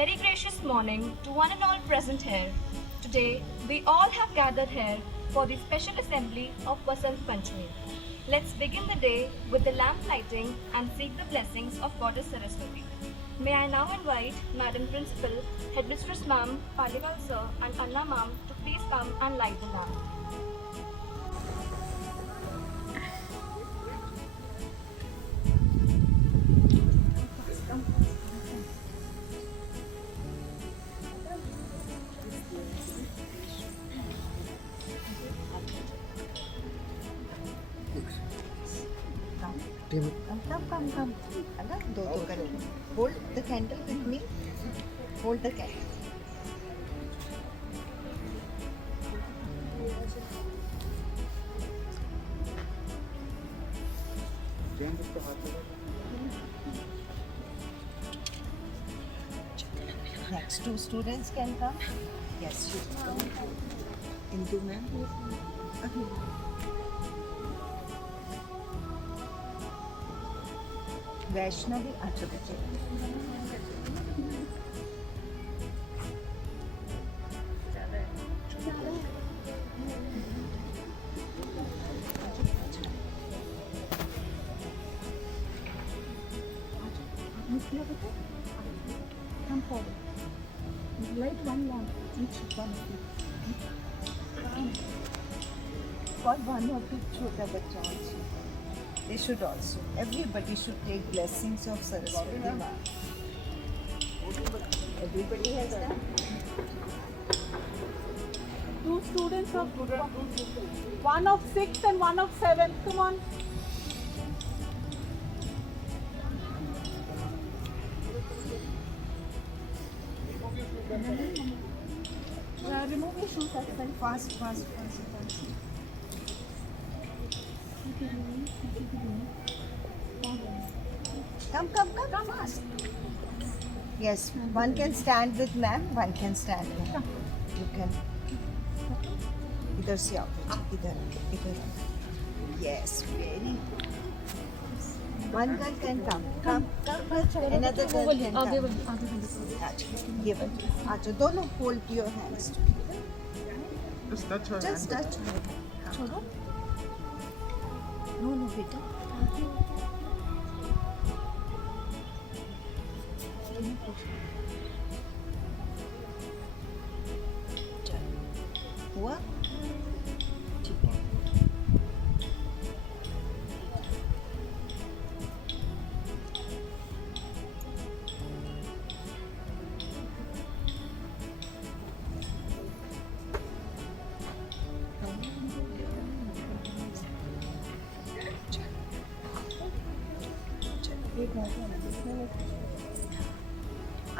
very gracious morning to one and all present here. Today, we all have gathered here for the special assembly of Vasant Panchami. Let's begin the day with the lamp lighting and seek the blessings of Goddess Saraswati. May I now invite Madam Principal, Headmistress Ma'am, Paliwal Sir and Anna Ma'am to please come and light the lamp. Come. Anna, दो करके. Hold the candle with me. Hold the candle. Next two students can come. Yes, you can. Indu ma'am. Okay. Vaishnavi अच्छा बच्चे come forward. Light one lamp each one of you. For one of the छोटा बच्चा also. They should also. Everybody should take blessings of Saraswati Ma. Everybody has done. Two students of one of 6th and one of 7th. Come on. Remove your shoes at side. Fast. Come fast. Yes, one can stand with ma'am, one can stand with. You can. इधर से आओ इधर. Yes, very. One girl can come. Another girl can come. ये बच्चे. अच्छा दोनों hold your hands together. Just touch her Just hand. touch her. छोड़ो. No, बेटा. हुआ?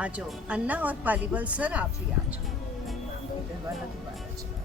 आ जाओ अन्ना और पालीवाल सर आप भी आ जाओ इधर वाला दोबारा चला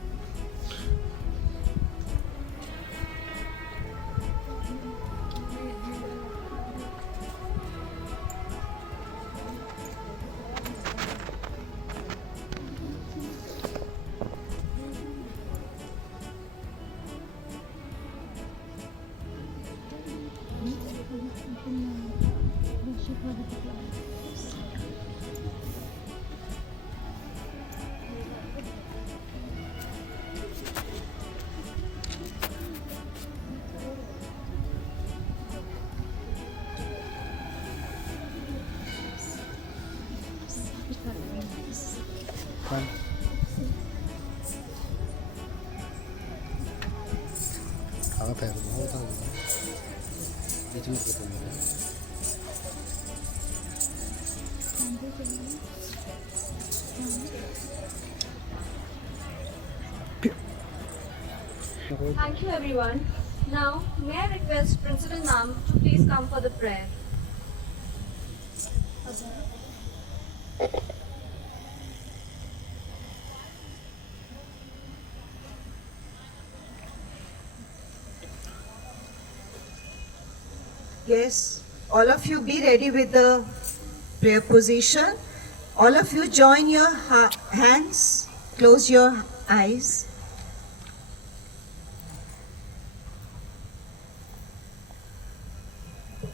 Fine. कहाँ पैर बहुत आ गया बीच में पता नहीं Thank you everyone. Now, may I request Principal Ma'am to please come for the prayer. Yes, all of you be ready with the prayer position. All of you join your hands, close your eyes.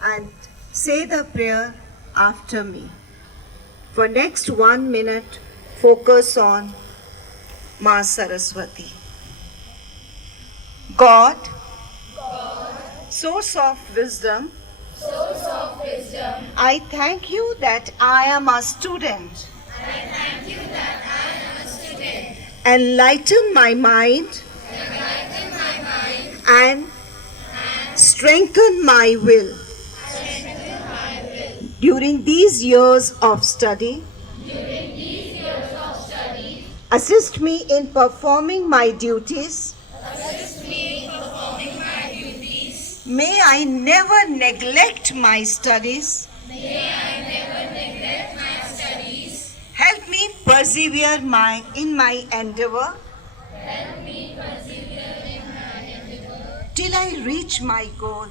And say the prayer after me. For next 1 minute, focus on Ma Saraswati. God, source of wisdom, I thank you that I am a student. Enlighten my mind and strengthen my will. During these years of study, assist me in performing my duties. May I never neglect my studies. Help me persevere in my endeavor. Till I reach my goal.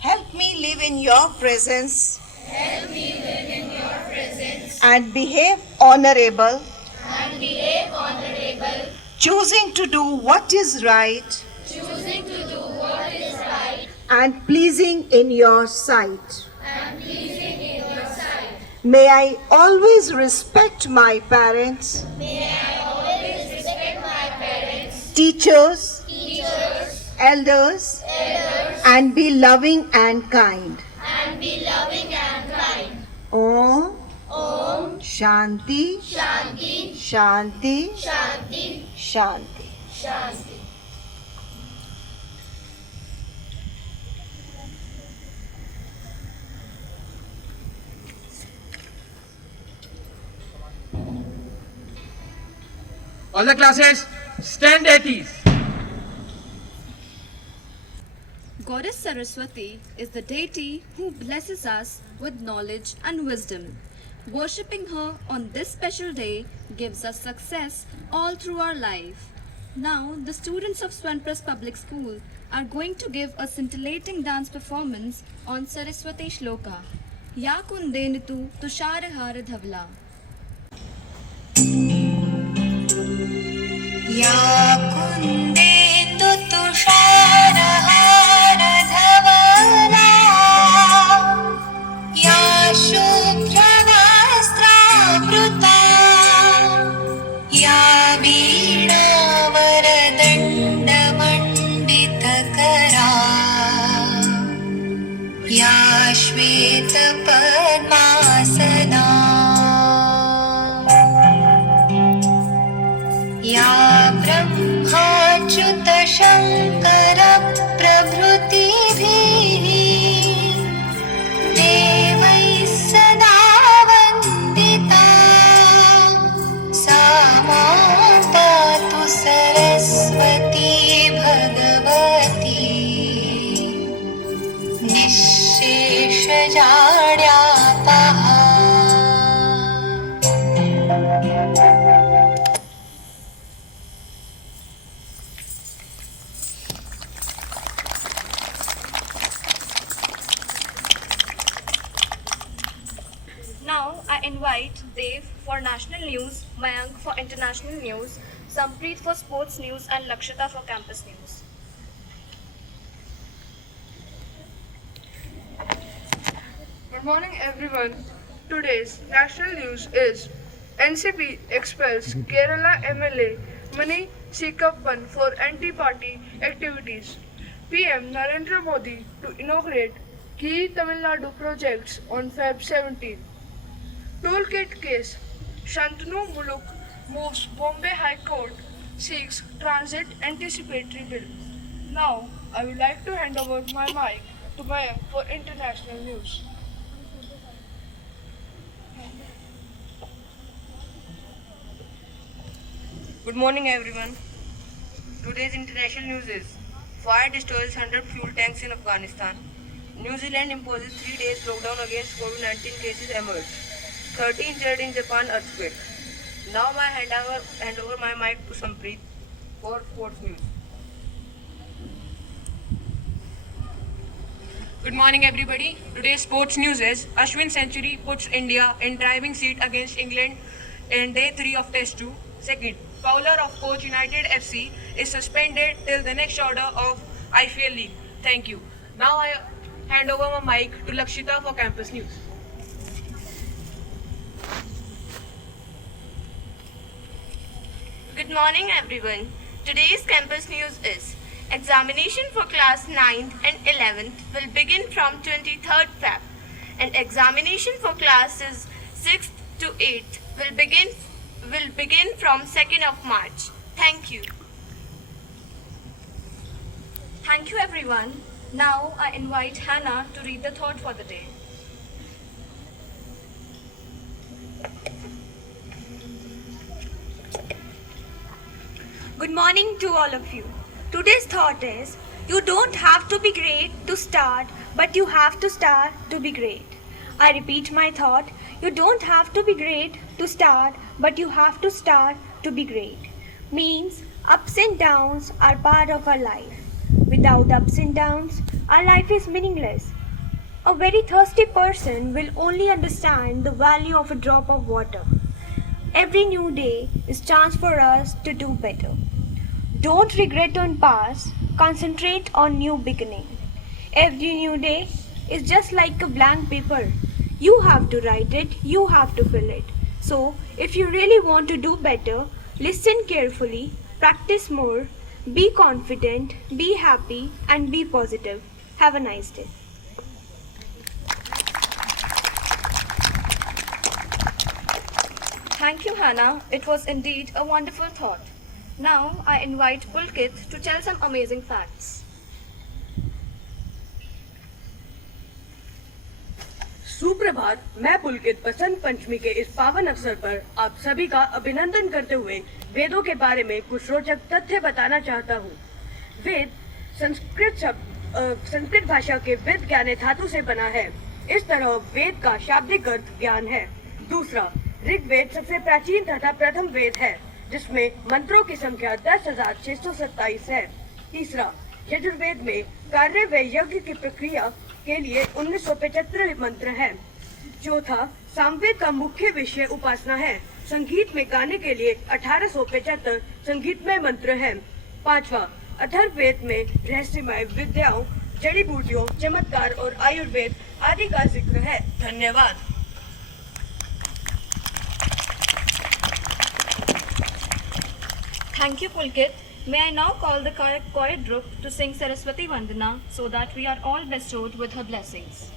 Help me live in your presence. And behave honorable. Choosing to do what is right. And pleasing in your sight. May I always respect my parents. Teachers. Elders. And be loving and kind. Om. Shanti. Shanti. Shanti. All the classes, stand at ease. Goddess Saraswati is the deity who blesses us with knowledge and wisdom. Worshipping her on this special day gives us success all through our life. Now, the students of Swanpress Public School are going to give a scintillating dance performance on Saraswati Shloka. Ya kundenitu tusharahara dhavla. या कुन्देन्दु तुषारहारधवला या शुभ्रवस्त्रावृता या वीणावरदण्डमण्डितकरा या श्वेतपद्मासना या ब्रह्माच्युतशङ्कर प्रभृतिभिः देवैः सदा वन्दिता सा मां पातु Saraswati Bhagwati निःशेषजाड्यापहा। Now I invite Dev for national news, Mayank for international news, Sampreet for sports news and Lakshita for campus news. Good morning everyone. Today's national news is NCP expels Kerala MLA Mani Sikappan for anti-party activities. PM Narendra Modi to inaugurate key Tamil Nadu projects on Feb 17. Toolkit case. Shantanu Muluk moves Bombay High Court, seeks transit anticipatory bill. Now, I would like to hand over my mic to Mayank for international news. Good morning everyone. Today's international news is fire destroys 100 fuel tanks in Afghanistan. New Zealand imposes 3 days lockdown against COVID-19 cases emerged. 30 injured in Japan earthquake. Now I hand over my mic to Sampreet for sports news. Good morning everybody. Today's sports news is Ashwin century puts India in driving seat against England in day 3 of Test 2. Second, Fowler of Coach United FC is suspended till the next order of IPL League. Thank you. Now I hand over my mic to Lakshita for campus news. Good morning everyone. Today's campus news is examination for class 9th and 11th will begin from 23rd Feb and examination for classes 6th to 8th will begin from 2nd of March. Thank you. Thank you everyone. Now I invite Hannah to read the thought for the day. Good morning to all of you. Today's thought is you don't have to be great to start, but you have to start to be great. I repeat my thought. You don't have to be great to start, but you have to start to be great. Means ups and downs are part of our life. Without ups and downs, our life is meaningless. A very thirsty person will only understand the value of a drop of water. Every new day is chance for us to do better. Don't regret on past, concentrate on new beginning. Every new day is just like a blank paper. You have to write it, you have to fill it. So, if you really want to do better, listen carefully, practice more, be confident, be happy, and be positive. Have a nice day. Thank you, Hannah. It was indeed a wonderful thought. Now I invite Pulkit to tell some amazing facts. सुप्रभात। मैं पुलकित बसंत पंचमी के इस पावन अवसर पर आप सभी का अभिनंदन करते हुए वेदों के बारे में कुछ रोचक तथ्य बताना चाहता हूँ। वेद संस्कृत भाषा के वेद ज्ञाने धातु से बना है। इस तरह वेद का शाब्दिक अर्थ ज्ञान है। दूसरा, ऋग्वेद सबसे प्राचीन तथा प्रथम वेद है, जिसमें मंत्रों की संख्या 10,627 है। तीसरा, यजुर्वेद में कार्य व यज्ञ की प्रक्रिया के लिए 1975 मंत्र हैं। चौथा, सामवेद का मुख्य विषय उपासना है। संगीत में गाने के लिए 1875 संगीतमय मंत्र हैं। पांचवा, अथर्ववेद में रहस्यमय विद्याओं, जड़ी बूटियों, चमत्कार और आयुर्वेद आदि का जिक्र है। धन्यवाद। Thank you, Pulkit. May I now call the choir group to sing Saraswati Vandana so that we are all bestowed with her blessings.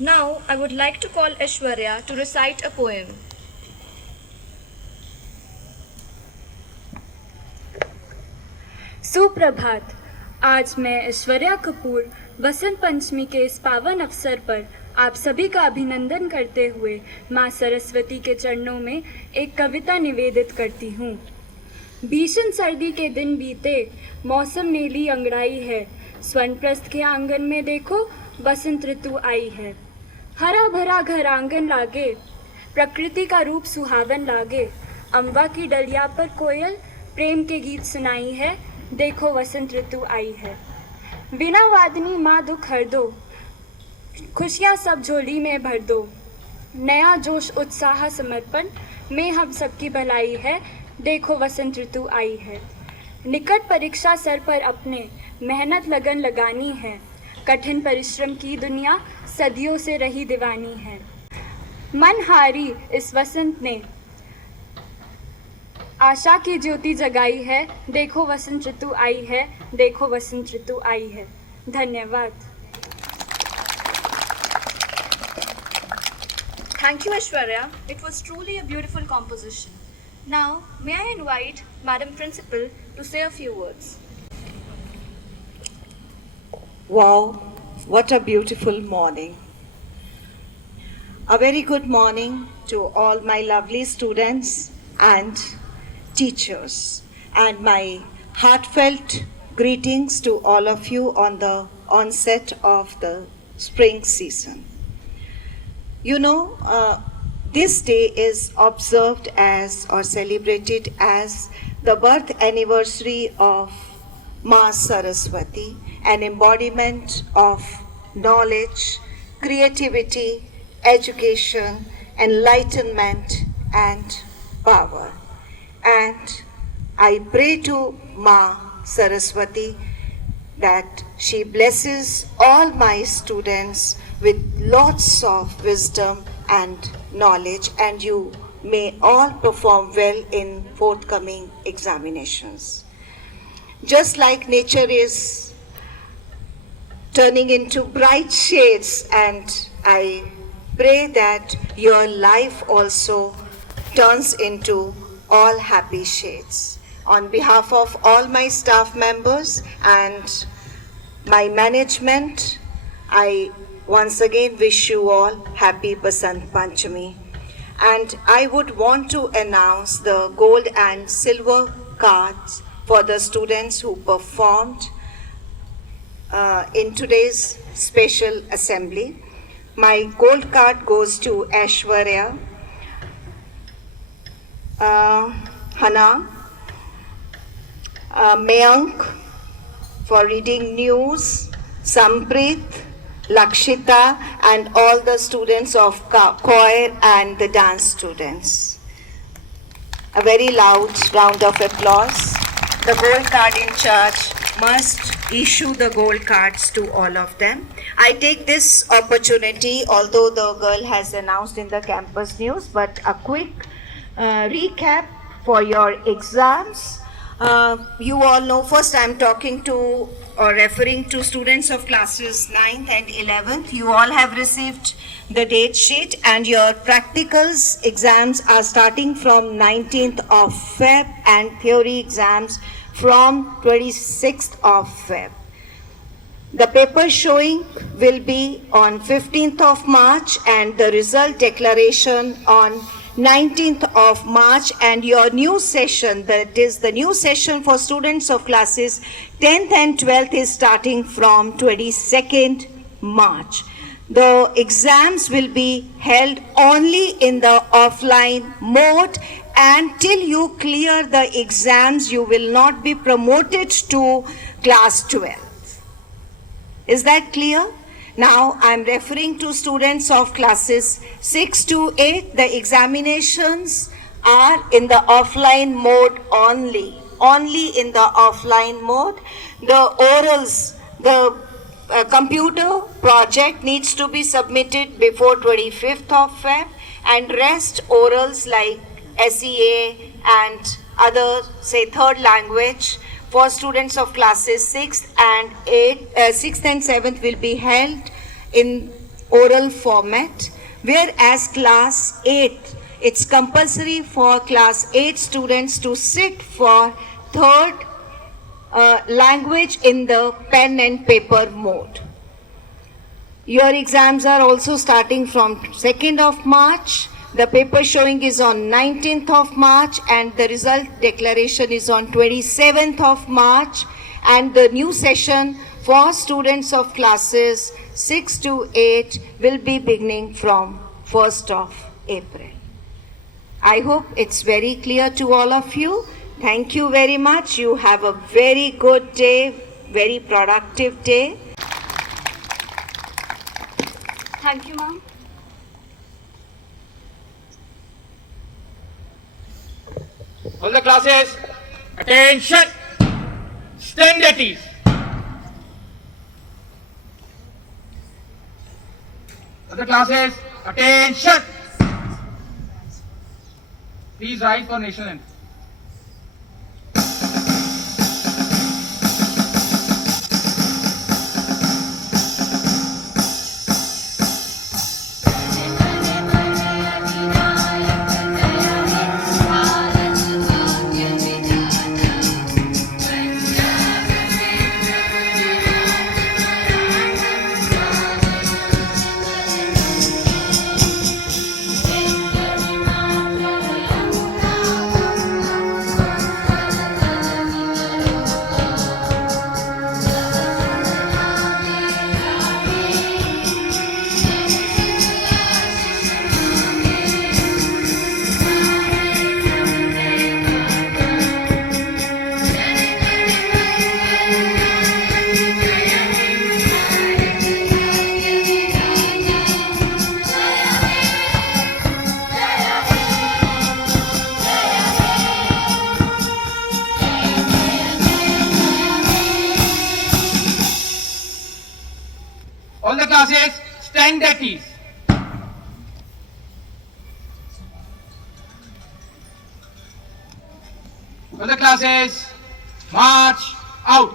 Now I would like to call Aishwarya to recite a poem. सुप्रभात। आज मैं ऐश्वर्या कपूर वसंत पंचमी के इस पावन अवसर पर आप सभी का अभिनंदन करते हुए माँ सरस्वती के चरणों में एक कविता निवेदित करती हूँ। भीषण सर्दी के दिन बीते, मौसम ने ली अंगड़ाई है, स्वर्णप्रस्थ के आंगन में देखो बसंत ऋतु आई है। हरा भरा घर आंगन लागे, प्रकृति का रूप सुहावन लागे, अम्बा की डलिया पर कोयल प्रेम के गीत सुनाई है, देखो वसंत ऋतु आई है। बिना वादनी माँ दुख हर दो, खुशियाँ सब झोली में भर दो, नया जोश उत्साह समर्पण में हम सबकी भलाई है, देखो वसंत ऋतु आई है। निकट परीक्षा सर पर अपने मेहनत लगन लगानी है, कठिन परिश्रम की दुनिया सदियों से रही दीवानी है। मन हारी इस वसंत ने आशा की ज्योति जगाई है, देखो वसंत ऋतु आई है, देखो वसंत ऋतु आई है। धन्यवाद। Thank you, Aishwarya. It was truly a beautiful composition. Now, may I invite Madam Principal to say a few words. Wow, what a beautiful morning. A very good morning to all my lovely students and teachers, and my heartfelt greetings to all of you on the onset of the spring season. You know, this day is observed as or celebrated as the birth anniversary of Ma Saraswati, an embodiment of knowledge, creativity, education, enlightenment, and power. And I pray to Ma Saraswati that she blesses all my students with lots of wisdom and knowledge, and you may all perform well in forthcoming examinations. Just like nature is turning into bright shades, and I pray that your life also turns into all happy shades. On behalf of all my staff members and my management, I once again wish you all happy Basant Panchami. And I would want to announce the gold and silver cards for the students who performed in today's special assembly. My gold card goes to Aishwarya, Hana, Mayank for reading news, Sampreet, Lakshita, and all the students of choir and the dance students. A very loud round of applause. The gold card in charge must issue the gold cards to all of them. I take this opportunity, although the girl has announced in the campus news, but a quick recap for your exams. You all know, first I'm talking to or referring to students of classes 9th and 11th. You all have received the date sheet, and your practicals exams are starting from 19th of Feb and theory exams from 26th of Feb. The paper showing will be on 15th of March and the result declaration on 19th of March, and your new session, that is the new session for students of classes 10th and 12th, is starting from 22nd March. The exams will be held only in the offline mode, and till you clear the exams, you will not be promoted to class 12. Is that clear? Now I'm referring to students of classes 6 to 8. The examinations are in the offline mode only in the offline mode. The orals, the computer project needs to be submitted before 25th of Feb, and rest orals like SEA and other, say, third language for students of classes 6th and 7th will be held in oral format, whereas class 8, it's compulsory for class 8 students to sit for third language in the pen and paper mode. Your exams are also starting from 2nd of March. The paper showing is on 19th of March and the result declaration is on 27th of March, and the new session for students of classes 6 to 8 will be beginning from 1st of April. I hope it's very clear to all of you. Thank you very much. You have a very good day, very productive day. Thank you, ma'am. All the classes, attention! Stand at ease. All the classes, attention! Please rise for national anthem. All the classes, stand at ease. All the classes, march out.